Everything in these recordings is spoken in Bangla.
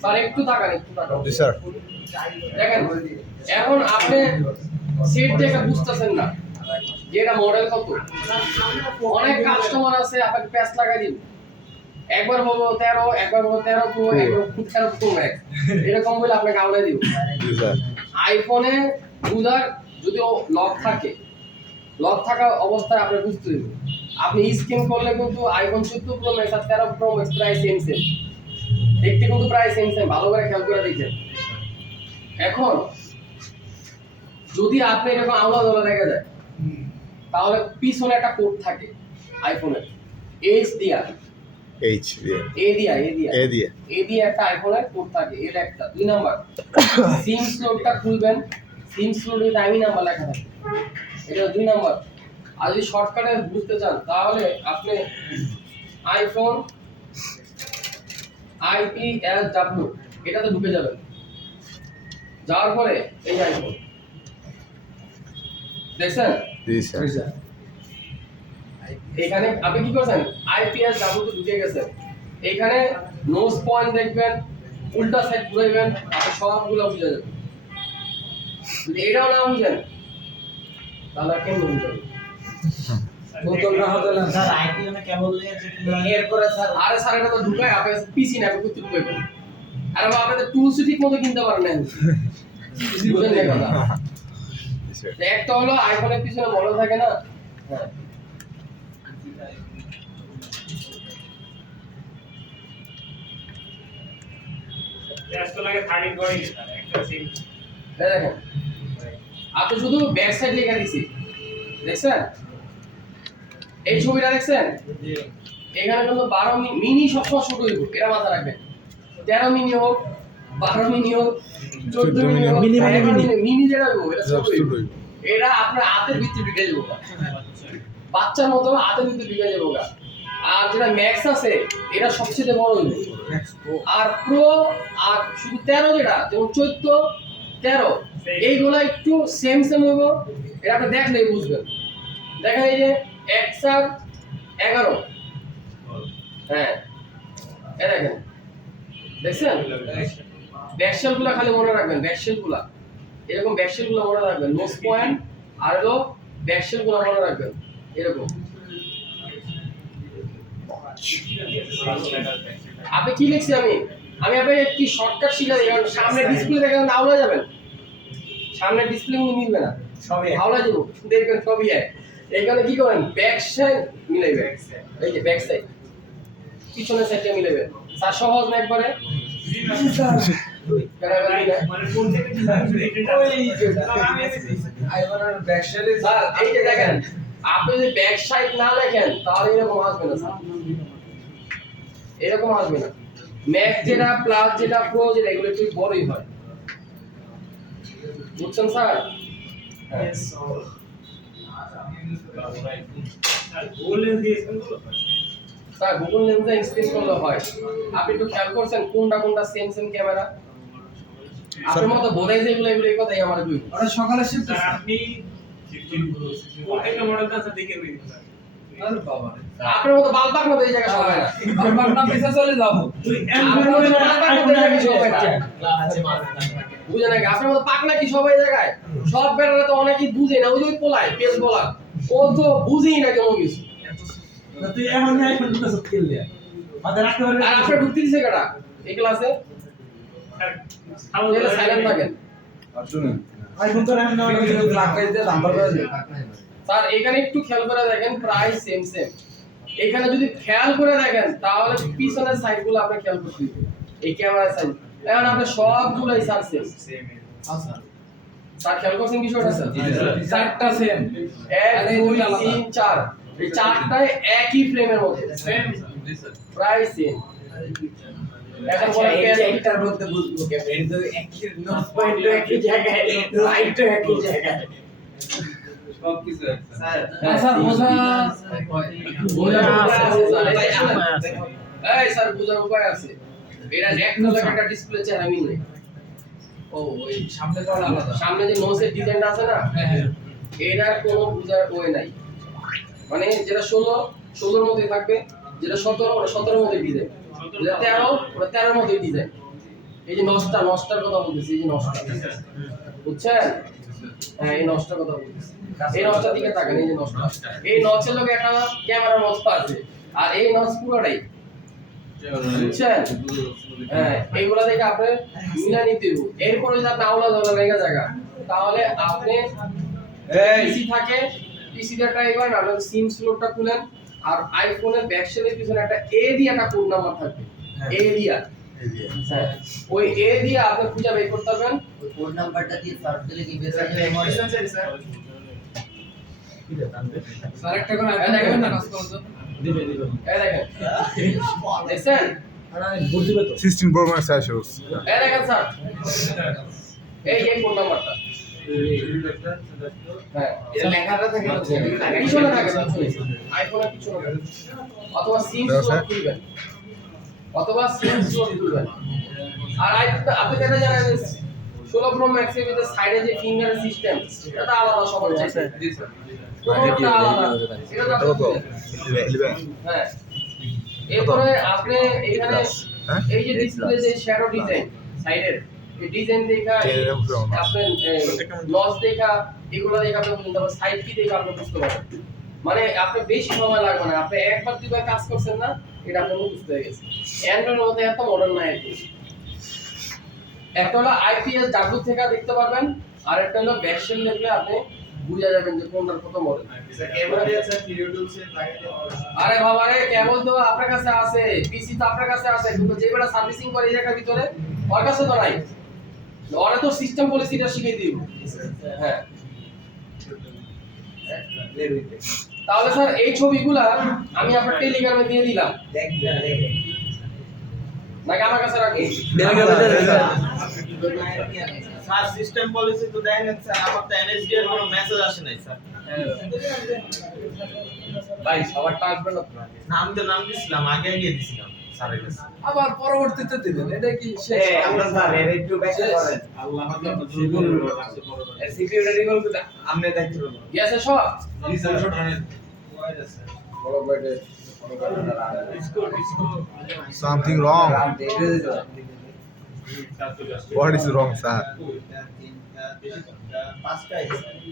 স্যার একটু তাকান জি স্যার। দেখেন এখন আপনি সেট দেখে বুঝতেছেন না যে এটা মডেল কত। অনেক কাস্টমার আছে আপনাকে প্যাচ লাগাই দিন, একবার বলবো 13, একবার বলবো 13 প্রো, একবার 13 প্রো ম্যাক্স, এরকম বলে আপনাকে আউলাই দিব। জি স্যার। আইফোনে বুঝার যদিও লক থাকে, লক থাকা অবস্থায় আপনি বুঝতে হবে। আপনি স্ক্যান করলে কিন্তু আইফোন 14 প্রো ম্যাক্স আর 13 প্রো ম্যাক্স প্রায় সেম সেম, দেখতে কিন্তু প্রায় সেম সেম, ভালো করে খেয়াল করে দেখেন। এখন যদি আপনি এরকম আওলা দলা দেখা যায়, তাহলে পিছনে একটা কোড থাকে আইফোনের, এইচ দিয়া, এইচ দিয়ে এ দিয়া, এ দিয়া, এ দিয়ে এ দিয়া একটা আইফোনের কোড থাকে, এর একটা 2 নাম্বার। সিম স্লটটা খুলবেন, সিম স্লটে টাইমি নাম্বার লেখা থাকে, এটা 2 নাম্বার। আর যদি শর্টকাটে বুঝতে চান তাহলে আপনি আইফোন IPSW এটাতে ঢুকে যাবেন, যাওয়ার পরে এই আইফোন দেখছেন। জি স্যার। এখানে আপনি কি করছেন, IPSW তে ঢুকে গেছেন, এখানে নোজ পয়েন্ট দেখবেন, উল্টা সাইড ঘুরাইবেন, আপনি সবগুলো বুঝে যাবেন। যদি এটাও না বুঝেন তাহলে কেমন বুঝবেন? বোতল না হতে না স্যার আইপি মানে কেবল দিয়েছে এরপরে স্যার আরে স্যার এটা তো ঢুকায় আপনি পিসি না করতে ঢুকাইবেন। আরে বাবা আপনি তো টুলস ঠিক মতো কিনতে পারেন না, বুঝেন না কথা। জি স্যার। একটা হলো আইফোনের পিছনে মডেল থাকে না, হ্যাঁ টেস্ট লাগে 30 করে একটা সিম দেখেন আপনি শুধু ব্যাক সাইড লেখা দিছি, দেখছেন এই ছবিটা দেখছেন, এখানে কিন্তু 12 মিনি সবসময় ছোট হইব, এটা মাথা রাখবেন। 13 মিনি হোক, 12 মিনি হোক, 14 মিনি হোক, মিনি মানে মিনি যেটা হইব এটা ছোট হইব। ছোট হইব। এটা আপনার হাতের ভিতরে ঢুকে যাবো, বাচ্চার মতো হাতের ভিতরে ঢুকে যাবো। আর যেটা ম্যাক্স আছে এটা সবচেয়ে বড় হইব। আর প্রো আর শুধু 13 যেটা, যেমন 14, 13 এইগুলা একটু সেম সেম হইব, এটা আপনি দেখলেই বুঝবেন। দেখেন এই যে 1/11, হ্যাঁ এই দেখেন, দেখছেন ব্যাকশেলগুলো খালি মনে রাখবেন, ব্যাকশেলগুলো এরকম, ব্যাকশেলগুলো মনে রাখবেন, নোজ পয়েন্ট আর হলো ব্যাকশেলগুলো মনে রাখবেন এরকম। আপনি কি লিখছি আমি আপনাকে কি শর্টকাট শিখা দিই, কারণ সামনে ডিসপ্লে দেখেন আওলা যাবেন, সামনে ডিসপ্লে মিলবে না, সবই আওলা যাব দেখবেন সবই এক। এইখানে কি করেন, ব্যাক সাইড মিলাইবেন, এই যে ব্যাক সাইড পিছনের সাইডটা মিলাইবেন। স্যার সহজ না একবারে? মানে কোন থেকে ডিজাইন আইফোনের ব্যাকশেলে স্যার এই যে দেখেন, আপনি যদি ব্যাক সাইড না লেখেন তাহলে এরকম আসবে না স্যার, এরকম আসবে না। ম্যাক্স যেটা, প্লাস যেটা, প্রো যেটা, এগুলো একটু বড়ই হয়, বুঝছেন স্যার? গোল্ডেন দিয়েছেন তো স্যার গুগল লেন্সে এক্সপ্রেস করলে হয়। আপনি একটু খেয়াল করছেন কোনটা কোনটা সেম সেম ক্যামেরা, আপনার মতো বোঝাই যে এগুলো এই কথাই আমার দুই। ওরা সকালে শিফট স্যার আপনি প্রত্যেকটা মডেল আছে দেখে নিন স্যার। আরে বাবা আপনার মতো বালপাক মতো এই জায়গা সবাই না, আমার নাম পিছা চলে যাবো তুই আপনার মতো বালপাক মতো এই জায়গায় সবাই না, আছে মাঝে বুঝে নাকি? আপনার মতো পাক নাকি সবাই জায়গায়, সব বেটারা তো অনেকেই বুঝে না, ওই যে পোলায় পেজ বলা, ও তো বুঝেই না কোনো কিছু। তুই এখন আইফোন তো সব খেল দিয়া মাথা রাখতে পারবি আর আপনার ঢুকতে দিছে কাটা এই ক্লাসে, স্যার সাইলেন্ট থাকেন। শুনুন আইফোন তো এখন না কিন্তু লাগাই দিয়ে নাম্বার করে দে স্যার এখানে একটু খেয়াল করে দেখেন, প্রায় সেম সেম। এখানে যদি খেয়াল করে দেখেন তাহলে পিছনের সাইডগুলো আপনি খেয়াল করতে হবে, এই ক্যামেরার সাইড এখন আপনি সবগুলাই স্যার সেম। আচ্ছা স্যার খেয়াল করছেন বিষয়টা স্যার? চারটা সেম 1 2 3 4, এই চারটায় একই ফ্রেমের মধ্যে সেম প্রায় সেম। এখন আচ্ছা বলেন এই একটার মধ্যে বুঝবো কেমন এটা তো একই নোট পয়েন্ট একই জায়গায় লাইট একই জায়গায় সব কিছু স্যার আচ্ছা বোঝা এই স্যার বোঝার উপায় আছে, এটা রেক্টাঙ্গুলার একটা ডিসপ্লে চেহারা মিলে। ও ওই সামনে তো আলাদা সামনে যে নোসের ডিজাইনটা আছে না, হ্যাঁ এটার কোনো বুঝার ওয়ে নাই। মানে যেটা 16 মধ্যে থাকবে, যেটা 17 ওটা 17 মধ্যে ডিজাইন, যেটা 13 ওটা 13 মধ্যে ডিজাইন। এই যে নষ্টার কথা বলতেছি, এই যে নষ্টা, বুঝছেন? হ্যাঁ, এই নষ্টার কথা বলতেছি। এই নষ্টার দিকে তাকান, এই যে নষ্টা, এই নচের লগে একটা ক্যামেরার নচ আছে, আর এই নচ পুরোটাই, বুঝছেন? হ্যাঁ, এইগুলা দেখে আপনি মিলা নিতে হবে। এরপরে যদি আপনি আওলা ধরে লেগে জায়গা, তাহলে আপনি পিসি থাকে, পিসিটা ট্রাই করেন, আপনার সিম স্লটটা খুলেন, আর আইফোনের ব্যাক শেলের পিছনে একটা এ দিয়ে একটা কোড নাম্বার থাকবে, এ দিয়া, হ্যাঁ, ওই এ দিয়ে আপনি খুঁজে বের করতে পারবেন। ওই কোড নাম্বারটা দিয়ে সার্চ দিলে কি বের হয়ে যাবে? স্যার একটা করে এই দেখেন না, এই দেখেন, দেখছেন? 16 Pro Max আসুস এই দেখেন স্যার, এই কোড নাম্বারটা, হ্যাঁ, এটা লেখাটা থাকে না, পিছনে থাকে, আইফোনের পিছনে থাকে। অথবা সিম স্লট খুলবেন, আর আপনি যেটা জানেন 16 Pro Max এর ভিতরে সাইডে যে ফিঙ্গার সিস্টেম, এটা আলাদা সবার চাইছে। জি স্যার, কোনটা আলাদা, এটা তো কত 11 হ্যাঁ। এরপরে আপনি এখানে এই যে ডিসপ্লে যে শ্যাডো ডিজাইন সাইডের, এই ডিজাইন দেখা আপনি লস দেখা, এগুলো দেখা আপনি বুঝতে পারবেন, সাইড কি দেখা আপনি বুঝতে পারবেন। মানে আপনি বেশি সময় লাগবে না, আপনি একবার দুইবার কাজ করছেন না, এটা আপনি বুঝতে হয়ে গেছে। অ্যান্ড্রয়েডের মধ্যে এত মডার্ন নাই আর কি। একটা হলো আইপিএস ডাব্লিউ থেকে দেখতে পারবেন, আর একটা হলো ব্যাকশেল দেখলে আপনি বুঝা যাবেন যে কোনটার কত মডেল। স্যার কেবল দিয়ে স্যার ভিডিও টুলসে লাগাতে হবে। আরে বাবা রে, কেবল তো আপনার কাছে আছে, পিসি তো আপনার কাছে আছে, কিন্তু যে বেটা সার্ভিসিং করে এই জায়গার ভিতরে, ওর কাছে তো নাই। ওরা তো সিস্টেম পলিসিটা শিখিয়ে দিব। হ্যাঁ, তাহলে স্যার এই ছবিগুলা আমি আপনার টেলিগ্রামে দিয়ে দিলাম, নাকি আমার কাছে রাখি? স্যার সিস্টেম পলিসি তো দেন স্যার, আমার তো এনএসডি এর কোনো মেসেজ আসে নাই স্যার। ভাই সবারটা আসবে না তো? নাম দিছিলাম, আগে দিছিলাম স্যারের কাছে। আবার পরবর্তীতে দিবেন, এটা কি শেষ? আমরা স্যার এর একটু ব্যাখ্যা করেন। আল্লাহ সিপিইউটা রিকল করতে আপনি দায়িত্ব নেবেন। গেছে সব? বড় বাইরে something wrong what is wrong sir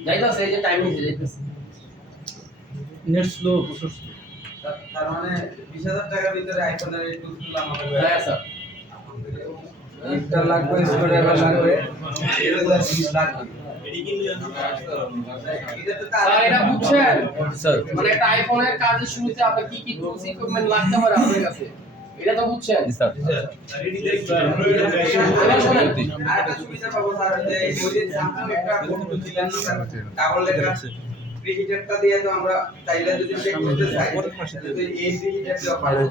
যাইতাছে, এই যে টাইমিং যাইতাছে। Net slow process. তার মানে 20,000 টাকার ভিতরে আইফোনের এই টুলসগুলো আমাদের হ্যাঁ স্যার, একটা লাগবে, স্ক্রুড্রাইভার লাগবে, লাগবে। স্যার এটা বুঝছেন? মানে একটা আইফোনের কাজের শুরুতে আপনার কি কি টুলস ইকুইপমেন্ট লাগতে পারে আপনার কাছে, এটা তো বুঝছেন? এবার শোনেন, আরেকটা সুবিধা পাবো স্যার, যে এই যে স্যামসাং একটা বোর্ড দিলেন স্যার, ডাবল লেখা প্রিহিটারটা দিয়ে তো আমরা চাইলে যদি চেক করতে চাই, যদি এই প্রিহিটার দিয়ে পারবো।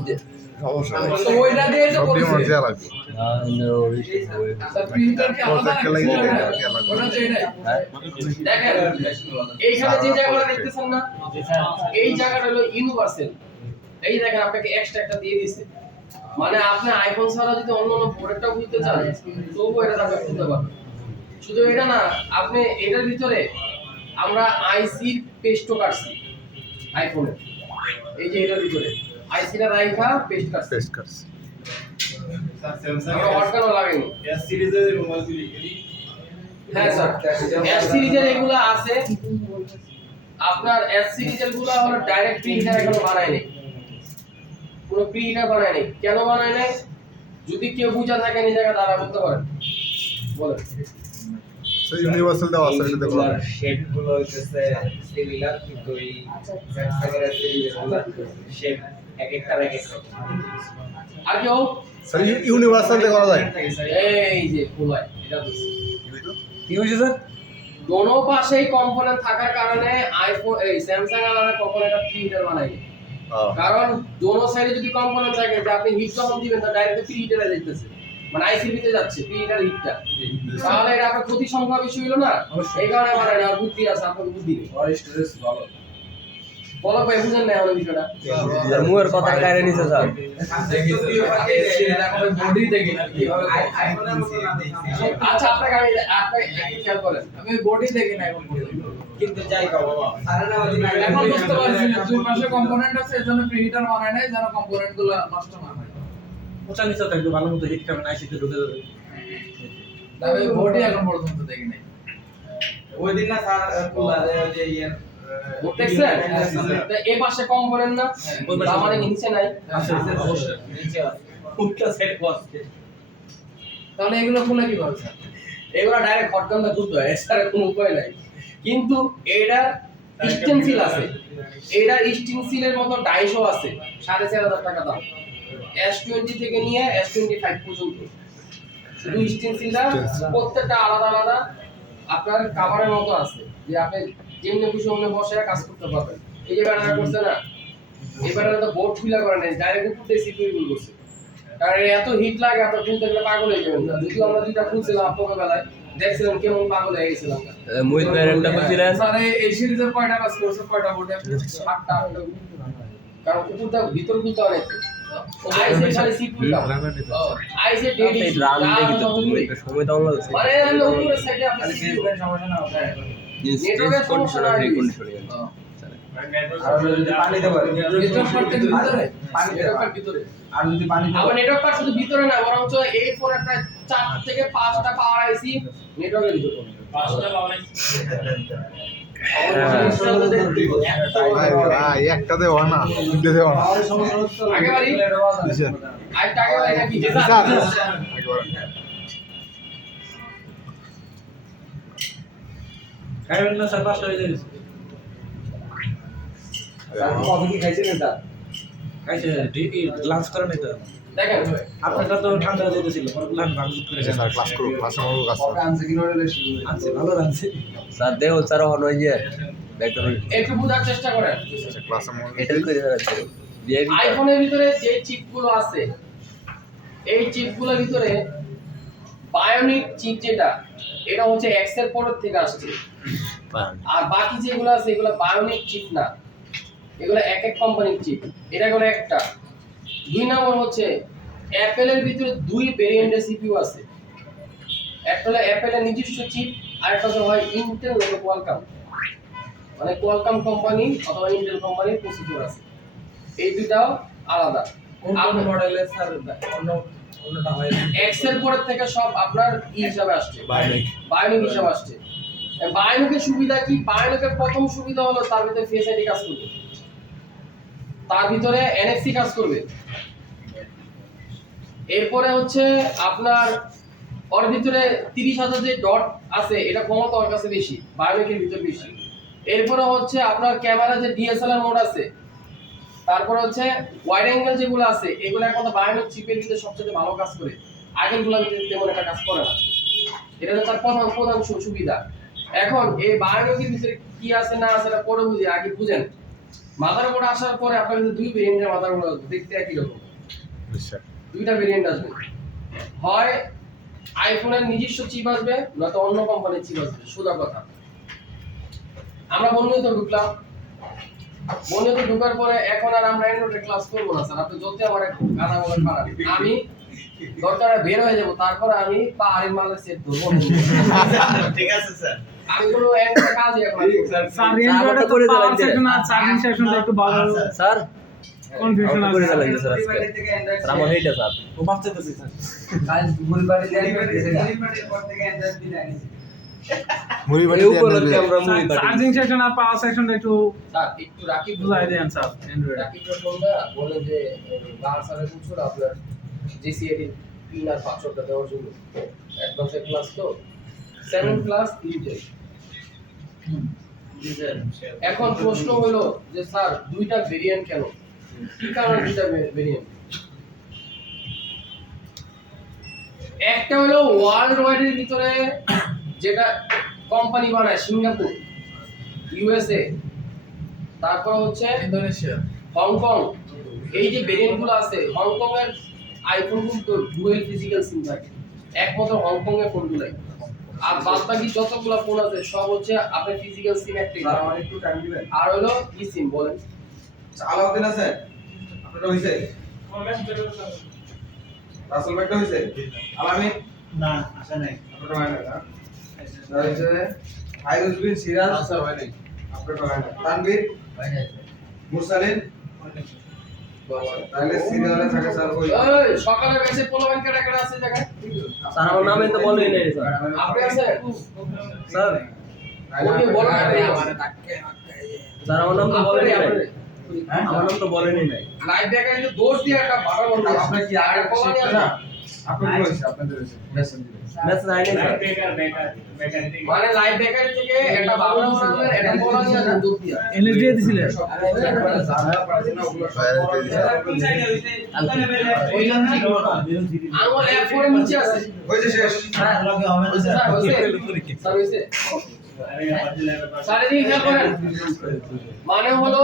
তো ওইটা দিয়ে তো সবই করছে। মজা লাগবে স্যার প্রিন্টার কি আলাদা প্রজেক্ট লাগে লাগবে? লাগবে ওটা তো এটাই। দেখেন এইখানে যে জায়গাটা দেখতেছেন না, এই জায়গাটা হলো ইউনিভার্সাল। এই দেখেন আপনাকে এক্সট্রা একটা দিয়ে দিয়েছে, মানে আপনি আইফোন ছাড়া যদি অন্য অন্য প্রোডাক্টটাও খুলতে চান, তবুও এটা আপনি খুলতে পারবেন। শুধু এটা না, আপনি এটার ভিতরে আমরা আইসির পেস্টও কাটছি আইফোনে, এই যে এটার ভিতরে আইসিটা রাইখা পেস্ট কাটছি, টেস্ট করছি স্যার স্যামসাং আমরা অর্গানও লাগাইনি। এস সিরিজের মোবাইলগুলি হ্যাঁ স্যার, এস সিরিজের এগুলা আছে, আপনার এস সিরিজের গুলা হলো ডাইরেক্ট প্রিহিটার এখনো বানায় নাই, পুরো প্রিহিটার বানায় নাই। কেন বানায় নাই? যদি কেউ বুঝা থাকে এই জায়গা তারা বলতে পারেন, বলেন। সো ইউনিভার্সাল দেওয়া আছে এটা দেখো শেপগুলো হইতেছে সিমিলার, কিন্তু এই স্যামসাং এর সিরিজগুলো শেপ এক একটা এক এক রকম। আর কেউ স্যার ইউনিভার্সাল দিয়ে করা যায় এই যে খোলায় এটা বুঝছি। কি হইছে স্যার? দোনো পাশেই কম্পোনেন্ট থাকার কারণে আইফোন এই স্যামসাং আলাদা কখনো এটা প্রিহিটার বানায়নি। কারণ দোনো সাইডে যদি কম্পোনেন্ট থাকে, যে আপনি হিট যখন দিবেন তা ডাইরেক্ট প্রিহিটারে যাইতেছে, মানে আইসির ভিতরে যাচ্ছে প্রিহিটার হিটটা, তাহলে এটা আপনার ক্ষতি সংখ্যা বেশি হইলো না, এই কারণে বানায় না। বুদ্ধি আছে, আপনার বুদ্ধি নেই। আর স্টোরেজ ভালো। বলা ভাই বুঝেন না আমার বিষয়টা আর মুয়ের কথা কাইরে নিছে স্যার বডি দেখি না কিভাবে আইফোনের মতো না আচ্ছা আপনাকে আপনি খেয়াল করেন আমি বডি দেখি না এখন কিন্তু যাই বাবা সারা না ওই এখন বুঝতে পারছি যে দুই পাশে কম্পোনেন্ট আছে এজন্য প্রিহিটার বানায় নাই যেন কম্পোনেন্ট গুলো নষ্ট না হয় ওটা নিচে থাকবে ভালো মতো হিট খাবে না আইসিতে ঢুকে যাবে তবে বডি এখন পর্যন্ত দেখি নাই ওই দিন না স্যার কুলারে ওই যে ইয়ার দেখছেন তা এই পাশে কম করেন না তার মানে নিচে নাই অবশ্যই নিচে উল্টা সেট বসছে তাহলে এগুলো খুলে কি বলছে এগুলা ডাইরেক্ট হটগানটা তুলতে হয় এছাড়া কোনো উপায় নাই কিন্তু এটা স্টেনসিল আছে এটা স্টেনসিলের মতো 250 আছে 4500 টাকা দাম S20 থেকে নিয়ে S25 পর্যন্ত শুধু স্টেনসিলটা প্রত্যেকটা আলাদা আলাদা আপনার কভারের মতো আছে যে আপনি যেমনি খুশি অমনি বসে কাজ করতে পারবেন এই যে ব্যানার করছে না এই ব্যানারে তো বোর্ড খুলা করে নাই ডাইরেক্ট উপর দিয়ে সিকিউরিটি করছে কারণ এত হিট লাগে আপনার খুলতে গেলে পাগল হয়ে যাবেন যদিও আমরা দুইটা খুলছিলাম আপনার বেলায় দেখছিলাম কেমন পাগল হয়ে গেছিলাম মুহিত ভাই একটা কইছিলেন স্যার এই সিরিজের কয়টা কাজ করছে কয়টা বোর্ডে 8টা কারণ উপরটা ভিতর খুলতে অনেক আইসে খালি সিকিউরিটি আইসে ডেডি এই রান দেখি তো একটা সময় দাও লাগছে মানে আমরা উপরের সাইডে আপনি সিকিউরিটি সমস্যা না হবে ইনস্ট্যান্ট কন্ডিশন আর রিকন্ডিশন আর যদি পানি দেব নেটওয়ার্ক পার্টের ভিতরে পানি নেটওয়ার্কের ভিতরে আর যদি পানি দেব আবার নেটওয়ার্ক কার্ড শুধু ভিতরে না বরঞ্চ এই ফোন একটা 4 থেকে 5টা পাওয়ার আইসি নেটওয়ার্কের ভিতরে পাঁচটা পাওয়া ভাই একটা দেওয়া না দুটো দেওয়া না আগেবারে কিসের? আরেকটা আগেবারে নাকি স্যার একেবারে খাইবেন না স্যার 5টা হয়ে যাবে কফি কি খাইছেন এটা খাইছে লাঞ্চ করে নাই তো দেখেন আপনারটা তো ঠান্ডা হয়ে যেতেছিল পরে লাঞ্চ ভাঙ করে স্যার ক্লাস করো ক্লাসে মতো কাজ করো কফি আনছে কি নড়লে আনছে ভালো রানছে স্যার দেও স্যার হন ওই যে দেখতে একটু বোঝার চেষ্টা করেন ক্লাসে মতো এটাই করে যাচ্ছে ভিআইপি আইফোনের ভিতরে যে চিপগুলো আছে এই চিপগুলোর ভিতরে বায়োনিক চিপ যেটা এটা হচ্ছে এক্স এর পরের থেকে আসছে আর বাকি যেগুলো আছে এগুলো বায়োনিক চিপ না এগুলো এক এক কোম্পানির চিপ এটা হলো একটা দুই নম্বর হচ্ছে অ্যাপেলের ভিতরে দুই ভেরিয়েন্টের সিপিইউ আছে একটা হলো অ্যাপেলের নিজস্ব চিপ আর একটা হয় ইন্টেল এবং কোয়ালকম মানে কোয়ালকম কোম্পানি অথবা ইন্টেল কোম্পানির প্রসেসর আছে এই দুটাও আলাদা কোন মডেলের স্যার অন্যটা হয় এক্স এর পরের থেকে সব আপনার হিসাবে আসছে বায়োনিক বায়োনিক হিসাবে আসছে বায়োনিকের সুবিধা কি বায়োনিকের প্রথম সুবিধা হলো তার ভিতরে ফেস আইডি কাজ করবে তার ভিতরে এনএফসি কাজ করবে এরপরে হচ্ছে আপনার ওর ভিতরে 30,000 যে ডট আছে এটা ক্ষমতা ওর কাছে বেশি বায়োনিকের ভিতরে বেশি এরপরে হচ্ছে আপনার ক্যামেরা যে ডিএসএলআর মোড আছে তারপর হচ্ছে ওয়াইড অ্যাঙ্গেল যেগুলো আছে এগুলো একমাত্র বায়োনিক চিপের ভিতরে সবচেয়ে ভালো কাজ করে আগেরগুলো তেমন একটা কাজ করে না এটা হচ্ছে তার প্রধান সুবিধা এখন এই বায়োনিকের ভিতরে কি আছে না আছে এটা পরে বুঝি আগে বুঝেন মাদারবোর্ড আসার পরে আপনার কাছে দুই ভেরিয়েন্টের মাদারবোর্ড আসবে দেখতে একই রকম বিশ্বাস দুইটা ভেরিয়েন্ট আসবে হয় আইফোনের নিজস্ব চিপ আসবে নয়তো অন্য কোম্পানির চিপ আসবে সোজা কথা আমরা বন্ধুত্ব ঢুকলাম বন্ধুত্ব ঢুকার পরে এখন আর আমরা অ্যান্ড্রয়েড ক্লাস করবো না স্যার আপনি যতই আমার গানা বলেন পারেন আমি দরকার বের হয়ে যাবো তারপর আমি পাহাড়ি মালের সেট ধরবো ঠিক আছে স্যার আমি কোনো অ্যান্ড্রয়েড কাজই এখন আর করব না। স্যার এন্ড্রয়েডে তো পাওয়ার সেকশন আর চার্জিং সেকশনটা একটু ভালো স্যার কনফিউশন করে আছে লাগছে স্যার আজকে থেকে অ্যান্ড্রয়েড স্যার আমার এইটা স্যার ও ভাবতেছি স্যার কাল গুলবাড়ি ডেলিভারির পর থেকে অ্যান্ড্রয়েড দিয়ে আনিছি মুড়ি বাড়ি এই উপলক্ষে আমরা মুড়ি কাটি চার্জিং সেকশন আর পাওয়ার সেকশনটা একটু স্যার একটু রাখি বুঝাই দেন স্যার এন্ড্রয়েড রাকিবকে ফোন দেয়া বলে যে বাহার স্যারের বুঝছো আপনার জিসিএডি 3 আর 500 দেওয়ার জন্য অ্যাডভান্সের ক্লাস তো 7 ক্লাস ইন্টেল এখন প্রশ্ন হলো যে স্যার দুইটা ভেরিয়েন্ট কেন কি কারণে দুইটা ভেরিয়েন্ট একটা হলো ওয়ার্ল্ড ওয়াইড এর ভিতরে যেটা কোম্পানি বানায় সিঙ্গাপুর ইউএসএ তারপর হচ্ছে ইন্দোনেশিয়া হংকং এই যে ভেরিয়েন্ট গুলো আছে হংকং এর আইফোন কিন্তু ডুয়েল ফিজিক্যাল সিম থাকে একমাত্র হংকং এর ফোনগুলাই আর বাদ বাকি যতগুলো ফোন আছে সব হচ্ছে আপনার ফিজিক্যাল সিম অ্যাক্টিভ স্যার আমার একটু টাইম দিবেন। আর হলো ই সিম বলেন। আলাউদ্দিন আছে? আপনারটা হইছে? রাসেল ভাইটা হইছে? আলামিন? না আসে নাই আপনারটা হয় না না? স্যার হইছে হাইরুজ বিন সিরাজ? স্যার হয় নাই। আপনারটা হয় না। তানভীর? মুরসালিন? তাহলে সিরিয়ালে থাকে স্যার কই? এই সকালে বেশি পোলাবেন কেডা কেডা আছে জায়গায়? স্যার আমার নামে তো বলেই নাই স্যার। আপনি আছেন? স্যার ওকে বলো না রে। স্যার আমার নাম তো বলেনি নাই। হ্যাঁ? আমার নাম তো বলেনি নাই। লাইভ দেখায় যে দোষ দিয়ে একটা বাড়া বন্ধ করছে। আপনার কি আর কলা নিয়ে না? আসা? আপনার হইছে, আপনাদের হইছে। মেসেজ দিবেন। মেসেজ আইনি স্যার। মানে লাইভ দেখায় থেকে একটা বাড়া বানাবেন, একটা কলা নিয়ে আসেন দুধ দিয়া। এনএসডি দিছিলে জানা পারছে না ওগুলো সব আঙুল F4 এর নিচে আছে। হইছে শেষ। হইছে স্যার, হইছে? স্যার, হইছে? স্যার, এদিকে খেয়াল করেন। মানে হলো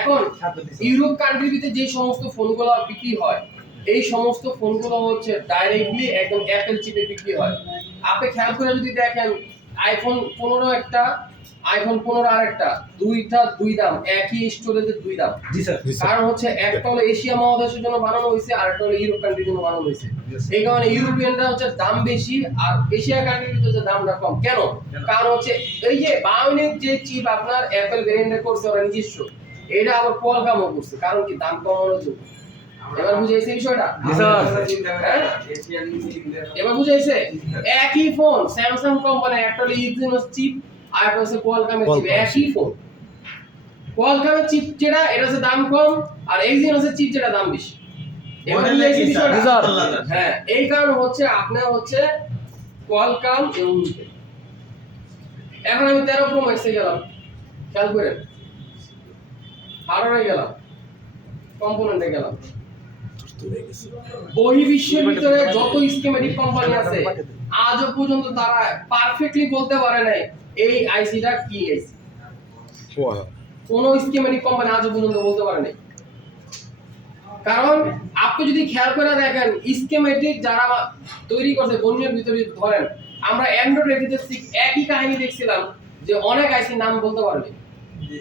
এখন ইউরোপ কান্ট্রির ভিতরে যে সমস্ত ফোনগুলো বিক্রি হয় এই সমস্ত ফোনগুলো হচ্ছে ডাইরেক্টলি একদম অ্যাপল চিপে বিক্রি হয়। আপনি খেয়াল করে যদি দেখেন আইফোন 15 একটা, আইফোন 15 আর একটা, দুইটা দুই দাম, একই স্টোরেজের দুই দাম। জি স্যার। কারণ হচ্ছে একটা হলো এশিয়া মহাদেশের জন্য বানানো হয়েছে আর একটা হলো ইউরোপ কান্ট্রির জন্য বানানো হয়েছে। এই কারণে ইউরোপিয়ানরা হচ্ছে দাম বেশি আর এশিয়া কান্ট্রির ভিতরে দামটা কম। কেন? কারণ হচ্ছে এই যে বায়োনিক যে চিপ আপনার অ্যাপল ভেরিয়েন্টে করছে ওরা নিজস্ব, এটা আবার কোয়ালকমও করছে। কারণ কি? দাম কমানোর জন্য। এবার বুঝাইছে বিষয়টা? জি স্যার। হ্যাঁ? এবার বুঝাইছে? একই ফোন স্যামসাং কোম্পানি, একটা হলো ইক্সিনোস চিপ আর একটা হচ্ছে কোয়ালকমের চিপ, একই ফোন। কোয়ালকমের চিপ যেটা এটা হচ্ছে দাম কম আর এক্সিনোসের চিপ যেটা দাম বেশি। এবার বুঝাইছে বিষয়টা? জি স্যার। হ্যাঁ, এই কারণ হচ্ছে আপনার হচ্ছে কোয়ালকম এবং ইন্টেল। এখন আমি 13 প্রো ম্যাক্সে গেলাম, খেয়াল করেন, হার্ডওয়্যারে গেলাম, কম্পোনেন্টে গেলাম, বহির্বিশ্বের ভিতরে যত স্কিমেটিক কোম্পানি আছে আজও পর্যন্ত তারা পারফেক্টলি বলতে পারে নাই এই আইসিটা কি আইসি। কোন স্কিমেটিক কোম্পানি আজও পর্যন্ত বলতে পারে নাই। কারণ আপনি যদি খেয়াল করে দেখেন স্কিমেটিক যারা তৈরি করছে বন্যের ভিতরে ধরেন আমরা অ্যান্ড্রয়েড রেভিতে একই কাহিনী দেখছিলাম যে অনেক আইসির নাম বলতে পারবে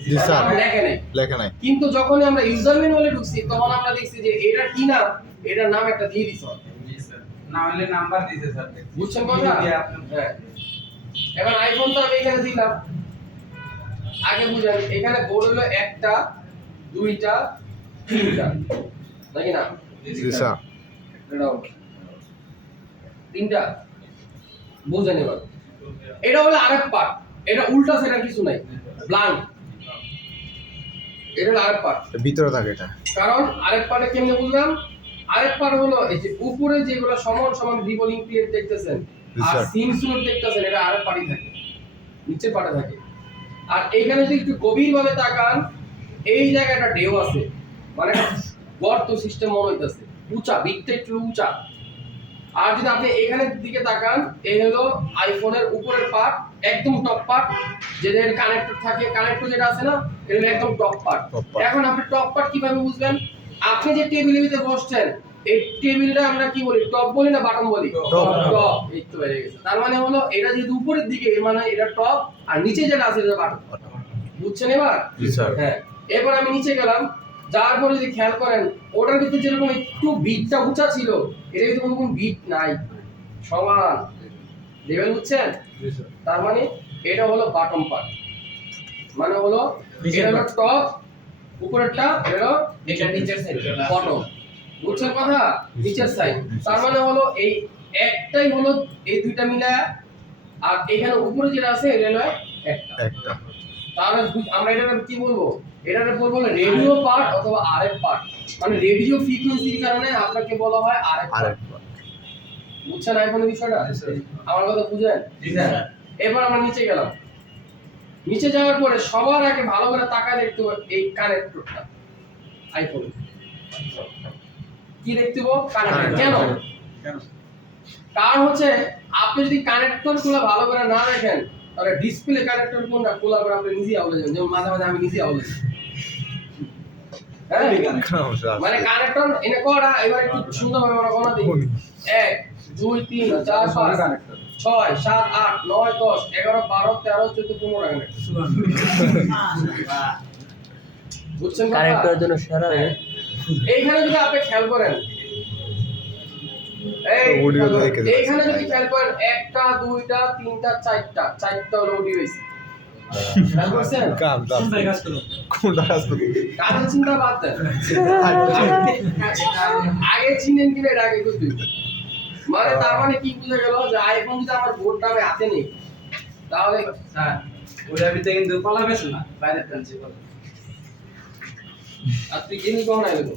জি স্যার। লেখে নাই। লেখা নাই। কিন্তু যখন আমরা ইউজার ম্যানুয়ালে ঢুকছি তখন আমরা দেখছি যে এটা কি নাম, এটার নাম একটা দিয়ে দিছে। জি স্যার। না হলে নাম্বার দিতে স্যার। বুঝছেন কথা? হ্যাঁ। এখন আইফোন তো আমি এখানে দিলাম, আগে বুঝেন এখানে বোর্ড হলো একটা, দুইটা, তিনটা, নাকি না? জি স্যার। এটাও তিনটা, বুঝেন এবার। এটা হলো আরেক পার্ট, এটা উল্টা সেটা কিছু নাই, ব্লাঙ্ক। এটা হলো আরেক পার্ট। ভিতরে থাকে এটা। কারণ আরেক পার্টে কেমনে বুঝলাম? আরেক পার্ট হলো এই যে উপরে যেগুলো সমান সমান রিভলিং প্লেট দেখতেছেন আর স্যার। সিম স্লট দেখতেছেন, এটা আরেক পার্টই থাকে, নিচের পার্টে থাকে। আর এইখানে যদি একটু গভীরভাবে তাকান এই জায়গাটা ঢেউ আছে, মানে গর্ত সিস্টেম মনে হইতাছে, উঁচা, বিটটা একটু উঁচা। আর যদি আপনি এখানের দিকে তাকান এই হলো আইফোনের উপরের পার্ট, একদম টপ পার্ট, যেটা কানেক্টর থাকে, কানেক্টর যেটা আছে না এটা হলো একদম টপ পার্ট। Top part। এখন আপনি টপ পার্ট কিভাবে বুঝবেন? আপনি যে টেবিলের ভিতরে বসছেন এই টেবিলটা আমরা কি বলি, টপ বলি না বাটন বলি? Top। টপ। এই তো বেড়ে গেছে। তার মানে হলো এটা যেহেতু উপরের দিকে এর মানে এটা টপ আর নিচে যেটা আছে এটা বাটন। বুঝছেন এবার? জি স্যার। হ্যাঁ। এরপর আমি নিচে গেলাম, যাওয়ার পরে যদি খেয়াল করেন ওটার ভিতরে যেরকম একটু বিটটা উঁচা ছিল এর ভিতরে কোনো বিট নাই, সমান লেভেল। বুঝছেন? তার মানে এটা হলো বাটম পার্ট, মানে হলো এটা হলো টপ, উপরেরটা হলো এটা নিচের সাইড, বটম। বুঝছেন কথা? নিচের সাইড। তার মানে হলো এই একটাই হলো এই দুইটা মিলায়া আর এখানে উপরে যেটা আছে এটা হলো একটা। একটা। তাহলে আমরা এটা কি বলবো? এটাকে বলবো রেডিও পার্ট অথবা আরএফ পার্ট, মানে রেডিও ফ্রিকোয়েন্সির কারণে আপনাকে বলা হয় আরএফ পার্ট। বুঝছেন আইফোনের বিষয়টা? আমার কথা বুঝেন? জি স্যার। এবার আমরা নিচে গেলাম, নিচে যাওয়ার পরে সবার আগে ভালো করে তাকায় দেখতে হবে এই কানেক্টরটা আইফোন। কি দেখতে হবে? কানেক্টর। কেন? কারণ হচ্ছে আপনি যদি কানেক্টর গুলো ভালো করে না দেখেন তাহলে ডিসপ্লে কানেক্টর কোনটা খোলা করে আপনি নিজেই আউলে যাবেন, যেমন মাঝে মাঝে আমি নিজেই আউলে যাই। হ্যাঁ, মানে কানেক্টর এনে করা। এবার একটু সুন্দরভাবে আমরা গণনা দিই। 1 2 3 4 5 6 7 8 9 10 11 12 13 14 15 রাখেন বুঝছেন কারেক্ট কথা? করার জন্য সেরা হ্যাঁ। এইখানে যদি আপনি খেয়াল করেন Audio তো দেখে যাচ্ছে। এইখানে যদি খেয়াল করেন একটা দুইটা তিনটা চারটা হলো অডিও হইছে খেয়াল করছেন কাজ কোনটা কাজ করতে কাজের চিন্তা বাদ দেন আগে চিনেন কিনা এটা আগে করতে হবে। মানে তার মানে কি বুঝা গেল যে আইফোন যদি আমার বোর্ডটা আমি হাতে নেই তাহলে স্যার ওটার ভিতরে কিন্তু কলা বেশ না বাইরে টানছি আর তুই কিনি কখন আইবে তো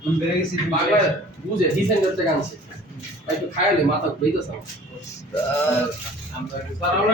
আমি বেড়ে গেছি বাংলা বুঝে ডিসেন্ডার থেকে আনছে একটু খাইলে মাথা ঘুরেইতেছে আমরা স্যার আমরা